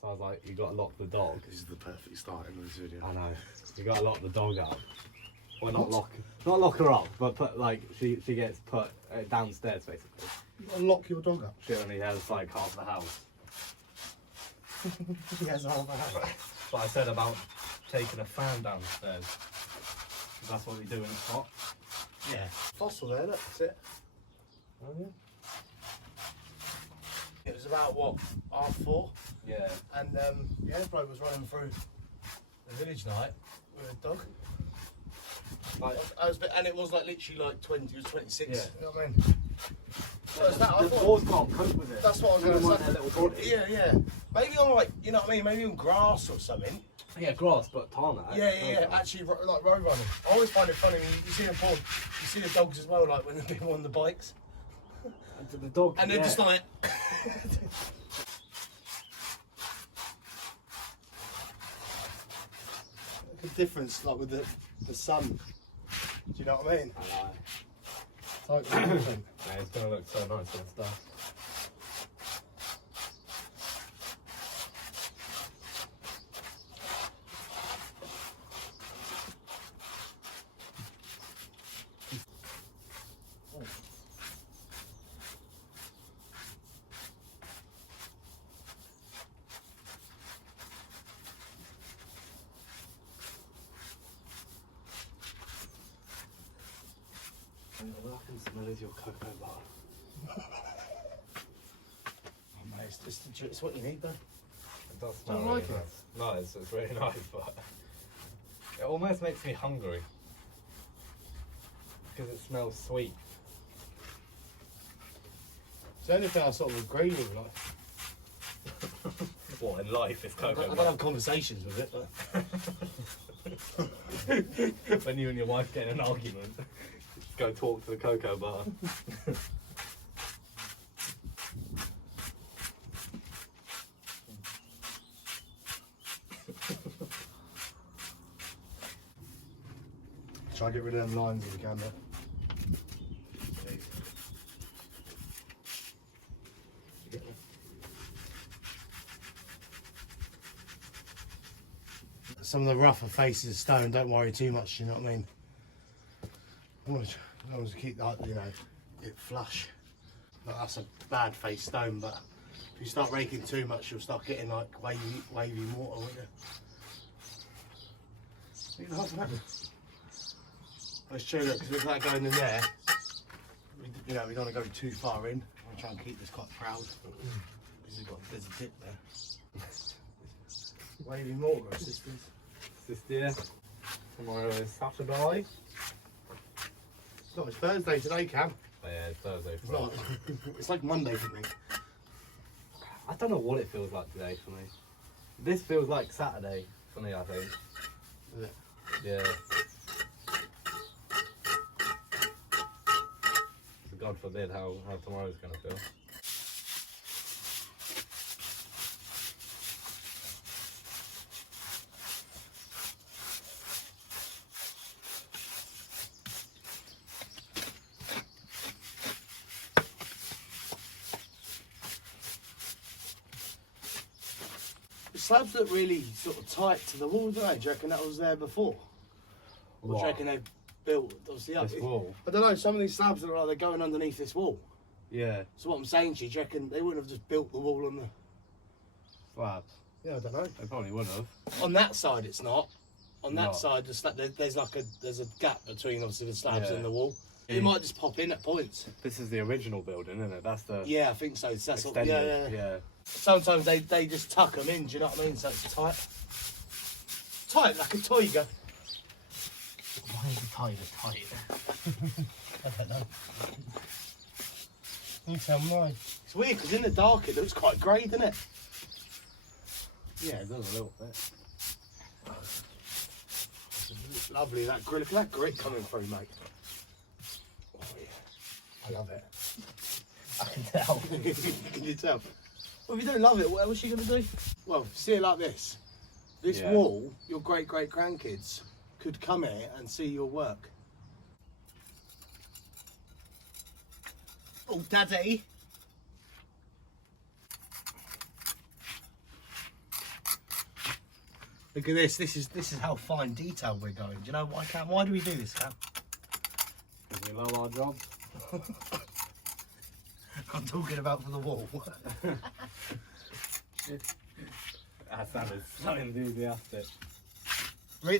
So I was like, you got to lock the dog. This is the perfect start in this video. I know. You got to lock the dog up. Well, not lock her up, but put like she gets put downstairs basically. You gotta lock your dog up. She only has like half the house. She has half the house. But I said about taking a fan downstairs. That's what we do in the pot. Yeah. Fossil there, look, that's it. Oh yeah. It was about what, 4:30? Yeah. And yeah, the bloke was running through the village night with a dog. Like, And it was like literally like 20, it was 26. Yeah. You know what I mean? Well, the boars can't cope with it. That's what I was going to say. Little body. Yeah. Maybe on like, you know what I mean? Maybe on grass or something. Yeah, grass, but tarmac. Yeah. Actually, like road running. I always find it funny when you see them born. You see the dogs as well, like when they're people on the bikes. And the dog. And they're just like. The difference, like with the sun. Do you know what I mean? I know. It's like different. Yeah, it's gonna look so nice and stuff. All I can smell is your cocoa bar. Oh, mate, it's what you need, though. It does smell Don't really like it? nice. No, it's really nice, but it almost makes me hungry because it smells sweet. It's the only thing I sort of agree with, like. What in life is cocoa I don't bar? have conversations with it, but. When you and your wife get in an argument, just go talk to the cocoa bar. Try and get rid of them lines if you can, though. Some of the rougher faces of stone, don't worry too much, you know what I mean? I want to keep that, you know, it flush. Like, that's a bad face stone, but if you start raking too much, you'll start getting like wavy mortar, won't you? You know, that's true, because with that going in there, you know, we don't want to go too far in. I want to try and keep this quite proud, because there's a dip there. Wavy mortar, sisters. Sister, tomorrow is Saturday. No, it's Thursday today, Cam. Oh, yeah, it's Thursday. It's not. It's like Monday for me. I don't know what it feels like today for me. This feels like Saturday for me, I think. Is it? Yeah. So God forbid how tomorrow's gonna feel. The slabs look really sort of tight to the wall, don't they? Do you reckon that was there before? Or do you reckon they built obviously up? This wall? I don't know, some of these slabs look like they're going underneath this wall. Yeah. So what I'm saying to you, do you reckon they wouldn't have just built the wall on the... Slabs. Yeah, I don't know. They probably would have. On that side it's not. On that Not. side there's like there's a gap between obviously the slabs Yeah. and the wall. It might just pop in at points. This is the original building, isn't it? That's the Yeah, I think so. That's what, extended. yeah. Sometimes they just tuck them in, do you know what I mean? So it's tight. Tight like a tiger. Why is a tiger tight? I don't know. You tell me. It's weird because in the dark it looks quite grey, doesn't it? Yeah, it does a little bit. Lovely, that grit. Look at that grit coming through, mate. Oh, yeah. I love it. I can tell. Can you tell? Well, if you don't love it, what was she going to do? Well, see it like this. This Yeah. wall, your great-great-grandkids could come here and see your work. Oh, Daddy. Look at this. This is how fine detail we're going. Do you know why, Cam? Why do we do this, Cam? Because we love our jobs. I'm talking about for the wall. That sounded so enthusiastic.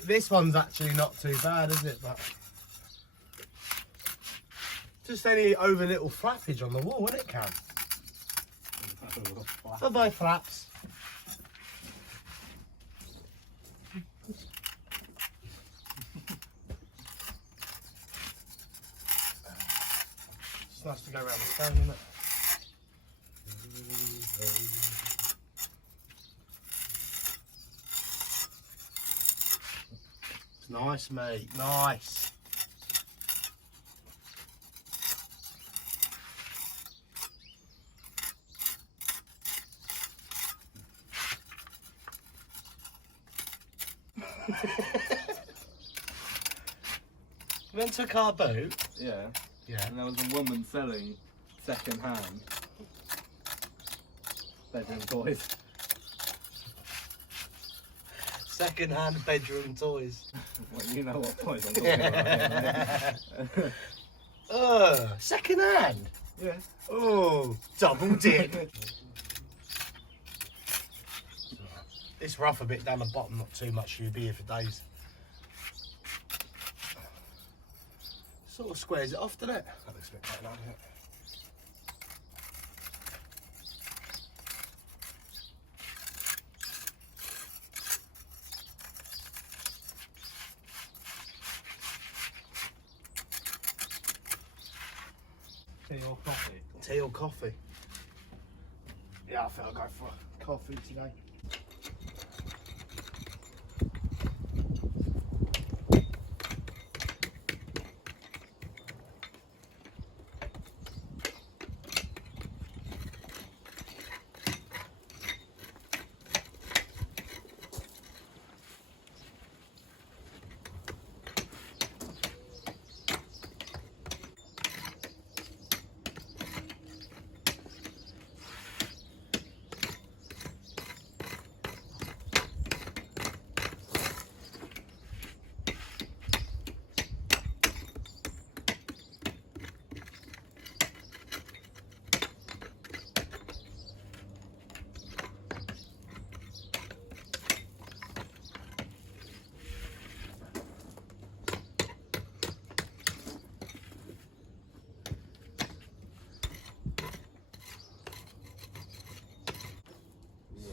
This one's actually not too bad, is it? But just any over little flappage on the wall, isn't it, Cam? Bye-bye, flaps. It's nice to go around the stone, isn't it? It's nice, mate. Nice. We went to a car boot. Yeah. Yeah. And there was a woman selling second-hand bedroom toys. Second-hand bedroom toys. Well, you know what toys I'm talking about. Second-hand. Yeah. Oh, double dip. It's rough a bit down the bottom, not too much. You'd be here for days. Sort of squares it off, doesn't it? That looks a bit better now, doesn't it? Tea or coffee? Tea or coffee? Yeah, I think I'll go for a coffee today.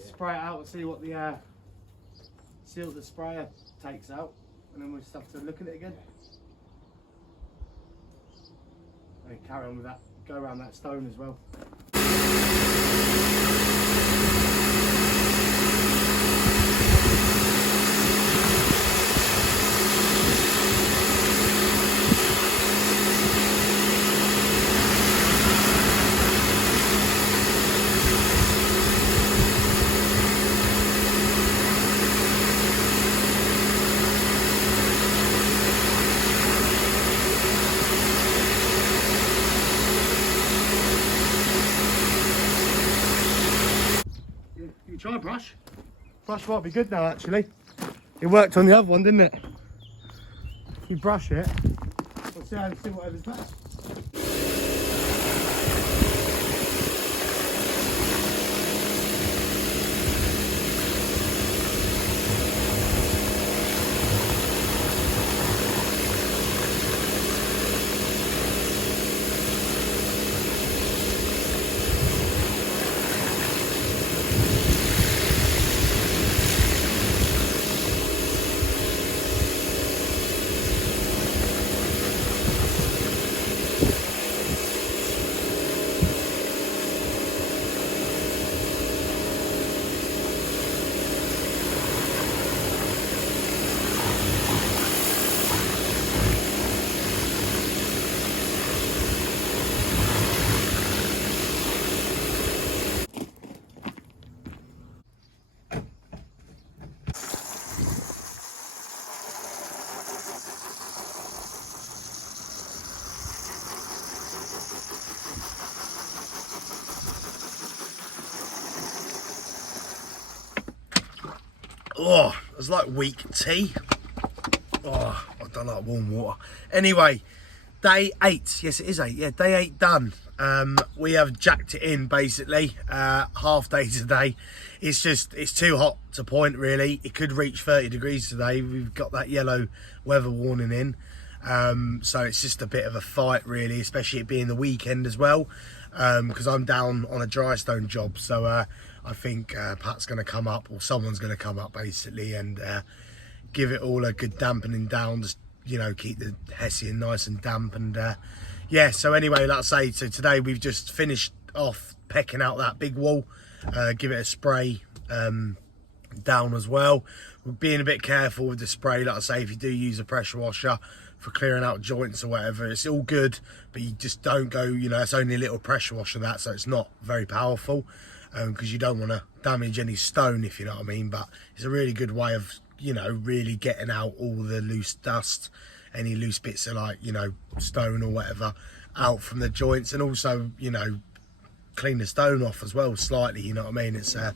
Spray it out and see what the sprayer takes out, and then we'll just have to look at it again. And carry on with that, go around that stone as well. You try brush. Brush might be good now, actually. It worked on the other one, didn't it? If you brush it, we'll see whatever's best. Oh, it's like weak tea. Oh, I don't like warm water. Anyway, day 8. Yes, it is 8. Yeah, day 8 done. We have jacked it in basically. Half day today. It's too hot to point really. It could reach 30 degrees today. We've got that yellow weather warning in. So it's just a bit of a fight really, especially it being the weekend as well. Because I'm down on a dry stone job. So I think Pat's going to come up, or someone's going to come up basically, and give it all a good dampening down. Just, you know, keep the hessian nice and damp. And yeah, so anyway, like I say, so today we've just finished off pecking out that big wall. Give it a spray down as well. We're being a bit careful with the spray. Like I say, if you do use a pressure washer for clearing out joints or whatever, it's all good, but you just don't go, you know, it's only a little pressure washer, that, so it's not very powerful, because you don't want to damage any stone, if you know what I mean. But it's a really good way of, you know, really getting out all the loose dust, any loose bits of, like, you know, stone or whatever out from the joints, and also, you know, clean the stone off as well slightly, you know what I mean. It's not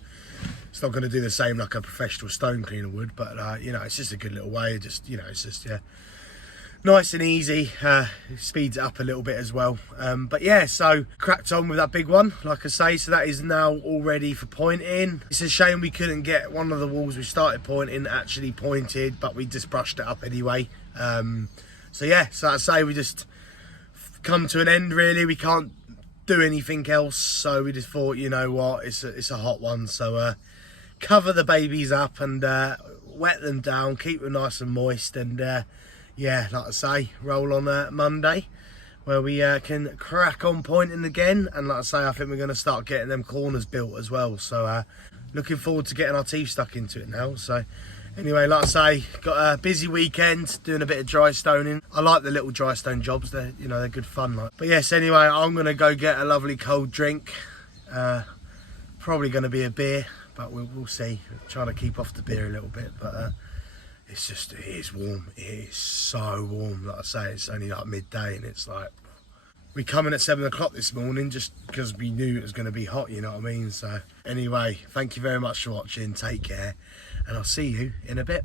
going to do the same like a professional stone cleaner would, but you know, it's just a good little way. Just, you know, it's just, yeah, nice and easy. Speeds it up a little bit as well. But yeah, so cracked on with that big one, like I say. So that is now all ready for pointing. It's a shame we couldn't get one of the walls we started pointing actually pointed, but we just brushed it up anyway. So yeah, so like I say, we just come to an end really. We can't do anything else, so we just thought, you know what, it's a hot one, so cover the babies up and wet them down, keep them nice and moist, and yeah, like I say, roll on Monday where we can crack on pointing again. And like I say, I think we're going to start getting them corners built as well, so looking forward to getting our teeth stuck into it now. So anyway, like I say, got a busy weekend doing a bit of dry stoning. I like the little dry stone jobs, they're, you know, they're good fun, like. But yes, anyway, I'm going to go get a lovely cold drink. Probably going to be a beer, but we'll see. I'm trying to keep off the beer a little bit, but it's just, it is warm. It is so warm. Like I say, it's only like midday, and it's like, we come in at 7 o'clock this morning just because we knew it was going to be hot, you know what I mean? So anyway, thank you very much for watching. Take care, and I'll see you in a bit.